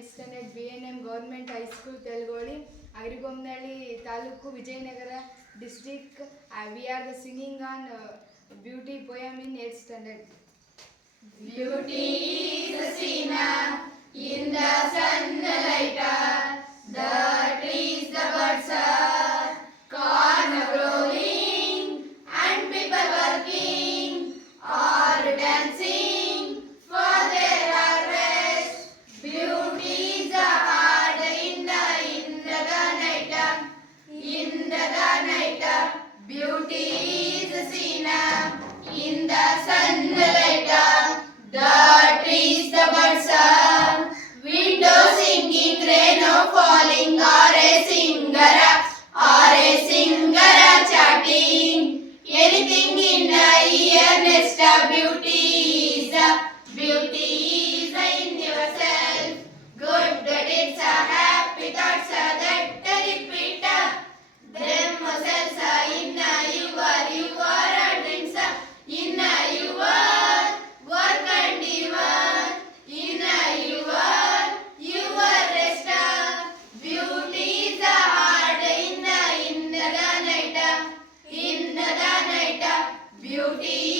High standard B N M government high school Telagoli Agrigommanahalli taluk Vijayanagara district we are the singing on beauty poem in eight standard beauty beauty is the beauty is the in yourself. Good credits are happy thoughts are that repeat. Them muscles are in you are you are a dreams are in you are work and you are in you are you are rest. Beauty is the heart in the in the night in the night beauty.